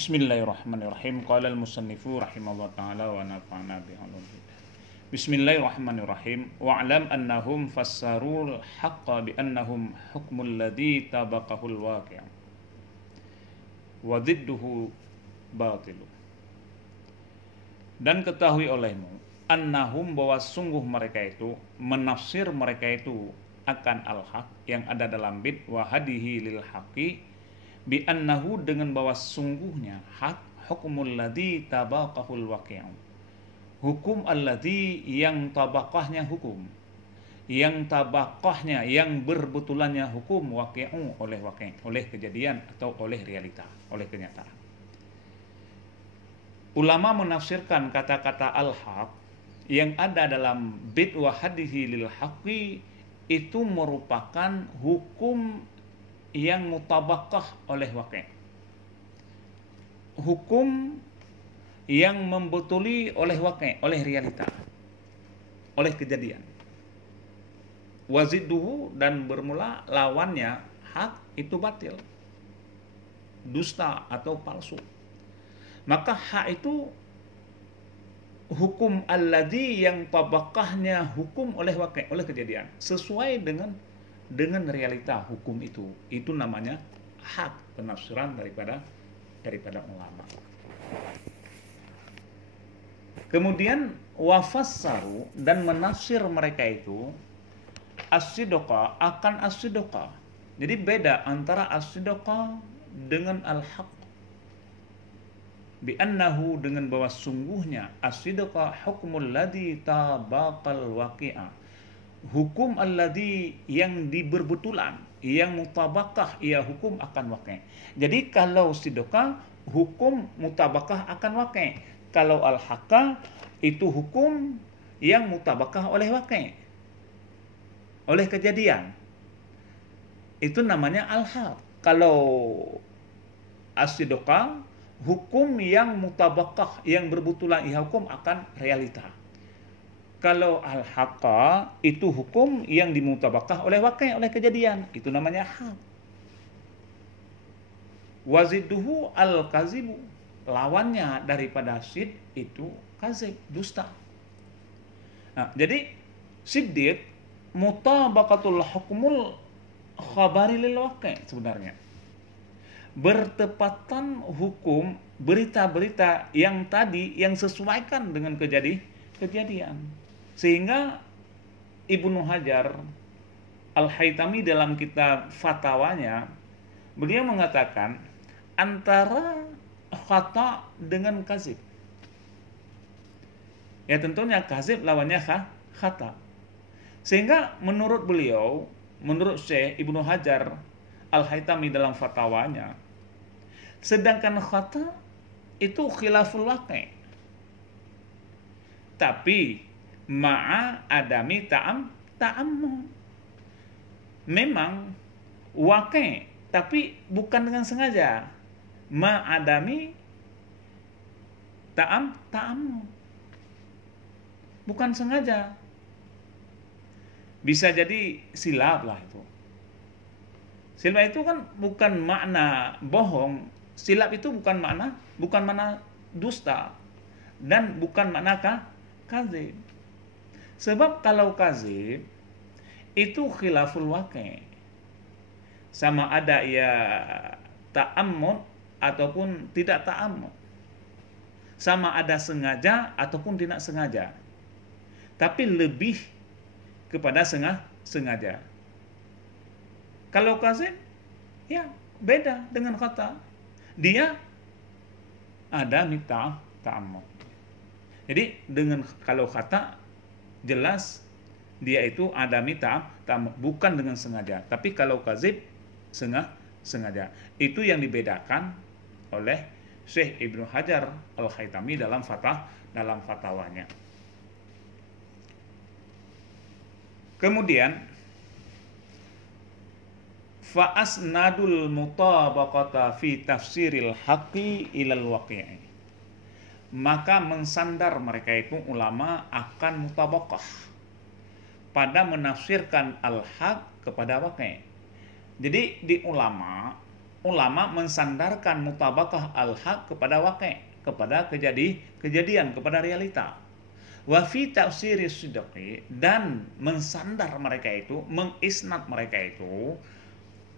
Bismillahirrahmanirrahim. Qala al-musannifu rahimahullah ta'ala wa nafa'na bihulum. Bismillahirrahmanirrahim. Wa'lam annahum fassarul haqqa bi annahum hukmul ladzi tabaqahul waqi' wa dhidduhu batilu. Dan ketahui olehmu annahum, bahwa sungguh mereka itu menafsir mereka itu akan al-haq yang ada dalam bid wa hadihi lil haqi bi annahu, dengan bahwa sungguhnya hak hukmul ladzi tabaqahul waqi'u, hukum alladzi yang tabaqahnya hukum, yang tabaqahnya yang berbetulannya hukum, waqi'u oleh waqi', oleh kejadian atau oleh realita, oleh kenyataan. Ulama menafsirkan kata-kata al-haq yang ada dalam bid wa hadihi lil haqi itu merupakan hukum yang mutabakah oleh waqi', hukum yang membetuli oleh waqi', oleh realita, oleh kejadian. Wazidduhu, dan bermula lawannya hak itu batil, dusta atau palsu. Maka hak itu hukum alladzi yang tabakahnya hukum oleh waqi', oleh kejadian, sesuai dengan realita hukum itu namanya hak, penafsiran daripada ulama. Kemudian wafassaru, dan menafsir mereka itu as-sidqa akan as-sidqa. Jadi beda antara as-sidqa dengan al-haq. Bi annahu, dengan bahwa sungguhnya as-sidqa hukmul ladzi tabaqal waqi'a, hukum alladzi yang diberbetulan, yang mutabakah ia hukum akan waqi'. Jadi kalau sidqa hukum mutabakah akan waqi', kalau al-haqqa itu hukum yang mutabakah oleh waqi', oleh kejadian. Itu namanya al-haq. Kalau as-sidqa hukum yang mutabakah, yang berbetulan ia hukum akan realita. Kalau al-haqqa itu hukum yang dimutabakah oleh waqi', oleh kejadian, itu namanya haq. Wazidduhu al-kazibu, lawannya daripada sid itu kazib, dusta. Nah, jadi siddiq mutabaqatul hukmul khabari lil waqi' sebenarnya. Bertepatan hukum berita-berita yang tadi yang sesuaikan dengan kejadian. Sehingga Ibnu Hajar Al-Haytami dalam kitab fatwanya, beliau mengatakan antara khata dengan kazib. Ya tentunya kazib lawannya khata. Sehingga menurut beliau, menurut Syekh Ibnu Hajar Al-Haytami dalam fatwanya, sedangkan khata itu khilaful waqi', tapi ma'a adami ta'ammu. Memang waqi', tapi bukan dengan sengaja. Ma'adami ta'ammu. Bukan sengaja. Bisa jadi silap lah itu. Silap itu kan bukan makna bohong. Silap itu bukan makna dusta, dan bukan makna kazib. Sebab kalau kazib itu khilaful waqi', sama ada ya ta'ammud ataupun tidak ta'ammud, sama ada sengaja ataupun tidak sengaja, tapi lebih kepada sengaja. Kalau kazib ya beda dengan kata, dia ada ta'ammud. Jadi dengan kalau kata jelas dia itu adami ta'ammud, bukan dengan sengaja. Tapi kalau kazib sengaja. Itu yang dibedakan oleh Syekh Ibnu Hajar Al-Haytami dalam fatwanya. Kemudian fa asnadul mutabaqata fi tafsiril haqqi ilal waqi'i, maka mensandar mereka itu ulama akan mutabaqah pada menafsirkan al-haq kepada waqi'. Jadi di ulama ulama mensandarkan mutabakah al-haq kepada waqi', kepada kejadian, kepada realita. Wa fi tafsir sidqi, dan mensandar mereka itu, mengisnad mereka itu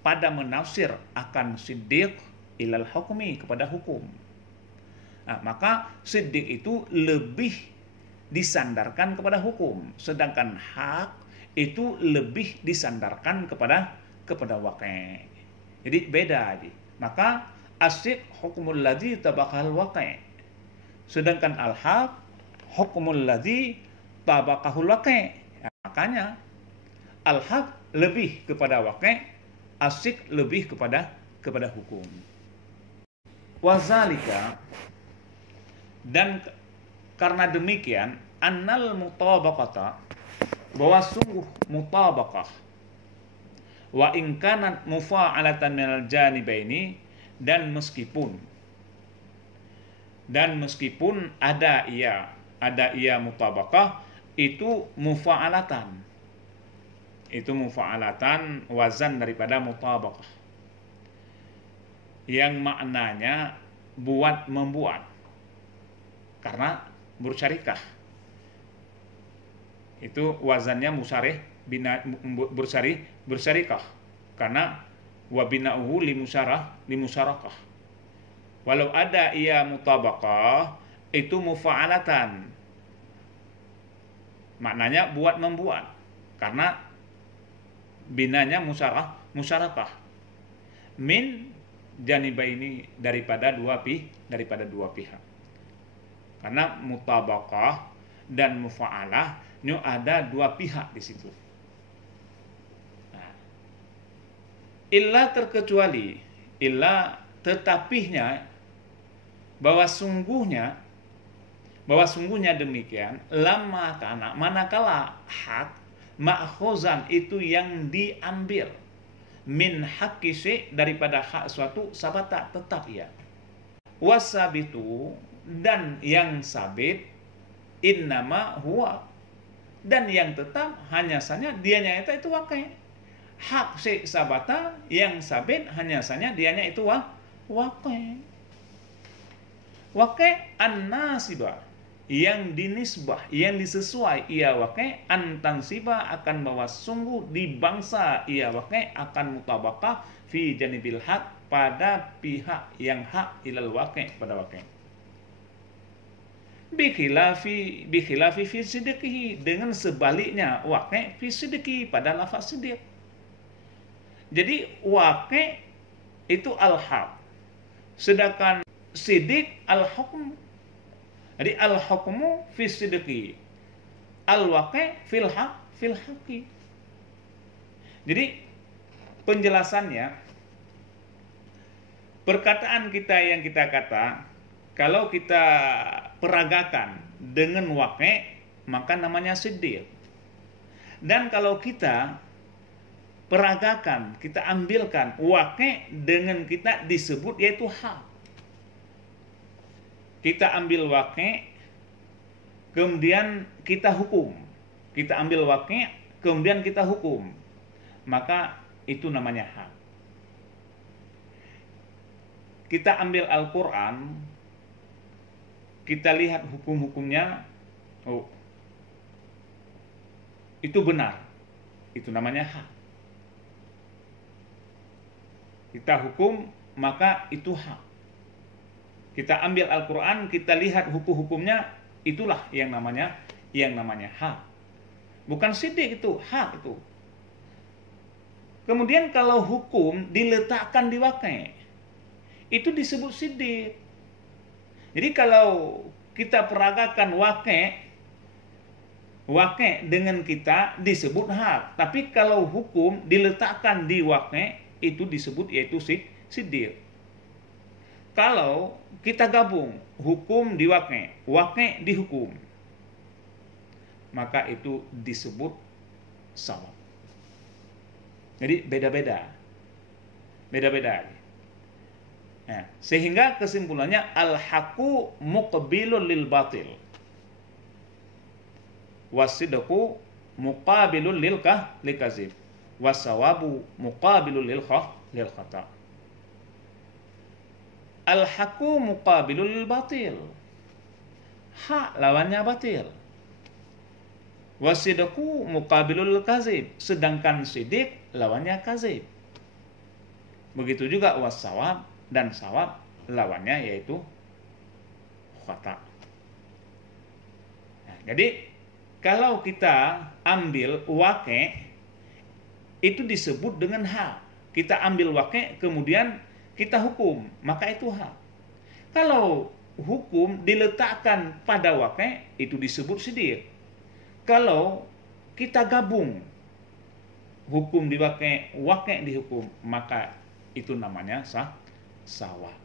pada menafsir akan siddiq ilal hukmi, kepada hukum. Nah, maka siddiq itu lebih disandarkan kepada hukum, sedangkan hak itu lebih disandarkan kepada waqi'. Jadi beda aja. Maka asyik hukmul ladzi tabaqal waqi', sedangkan al-haq hukmul ladzi tabaqahul waqi'. Ya, makanya al-haq lebih kepada waqi', asyik lebih kepada hukum. Wazalika, dan karena demikian, annal mutabaqata, bahwa sungguh mutabaqah, wa in kanat mufa'alatan minal janibaini, dan meskipun ada ia mutabaqah itu mufa'alatan, wazan daripada mutabaqah yang maknanya buat membuat, karena bersyarikah itu wazannya musarih bersyarikah, karena wa bina'uhu limusyarakah. Walau ada ia mutabaqah itu mufa'alatan, maknanya buat membuat, karena binanya musyarakah min janibaini, daripada dua pihak. Karena mutabaqah dan mufa'alah ini ada dua pihak di situ. Nah, illa terkecuali, illa tetapinya, bahwa sungguhnya demikian, lama kana, manakala hak ma'khuzan itu yang diambil, min haqqi syai', daripada hak suatu, sabata, tetap ia. Wasabitu, dan yang sabit, innama huwa, dan yang tetap hanya saja dianya itu waqi'. Hak syai' sabata, yang sabit hanya saja dianya itu waqi'. Waqi' an-nasibah, yang dinisbah, yang disesuai ia waqi', antansiba, akan bahwa sungguh di bangsa ia waqi' akan mutabaqah fi janibil haq, pada pihak yang hak, ilal waqi', pada waqi'. Bikhilafi fi sidqihi, dengan sebaliknya waqi' fi sidqi, pada lafaz sidq. Jadi waqi' itu al-haq, sedangkan sidq al-hukm. Jadi al-hukmu fi sidqi, al-waqi' fil haqqi. Jadi penjelasannya, perkataan kita yang kita kata, kalau kita peragakan dengan waqi', maka namanya siddiq. Dan kalau kita peragakan, kita ambilkan waqi' dengan kita disebut yaitu hak. Kita ambil waqi', kemudian kita hukum. Kita ambil waqi', kemudian kita hukum. Maka itu namanya hak. Kita ambil Al-Quran, kita lihat hukum-hukumnya, oh, itu benar, itu namanya hak. Kita hukum, maka itu hak. Kita ambil Al-Quran, kita lihat hukum-hukumnya, itulah yang namanya hak. Bukan siddiq, itu hak itu. Kemudian kalau hukum diletakkan di waqi', itu disebut siddiq. Jadi kalau kita peragakan waqi' dengan kita disebut hak. Tapi kalau hukum diletakkan di waqi', itu disebut yaitu siddiq. Kalau kita gabung hukum di waqi' di hukum, maka itu disebut shawab. Jadi beda-beda. Nah, sehingga kesimpulannya al-haqqu muqbilun lil batil, wasidqu muqabilun lil kazib, wasawabu muqabilun lil khata. Al-haqqu muqabilul batil. Hak lawannya batil. Wasidqu muqabilul kazib. Sedangkan sidik lawannya kazib. Begitu juga wasawab dan sawab lawannya yaitu khata. Nah, jadi kalau kita ambil waqi' itu disebut dengan hak. Kita ambil waqi' kemudian kita hukum, maka itu hak. Kalau hukum diletakkan pada waqi' itu disebut sidik. Kalau kita gabung hukum di waqi' dihukum, maka itu namanya sawab.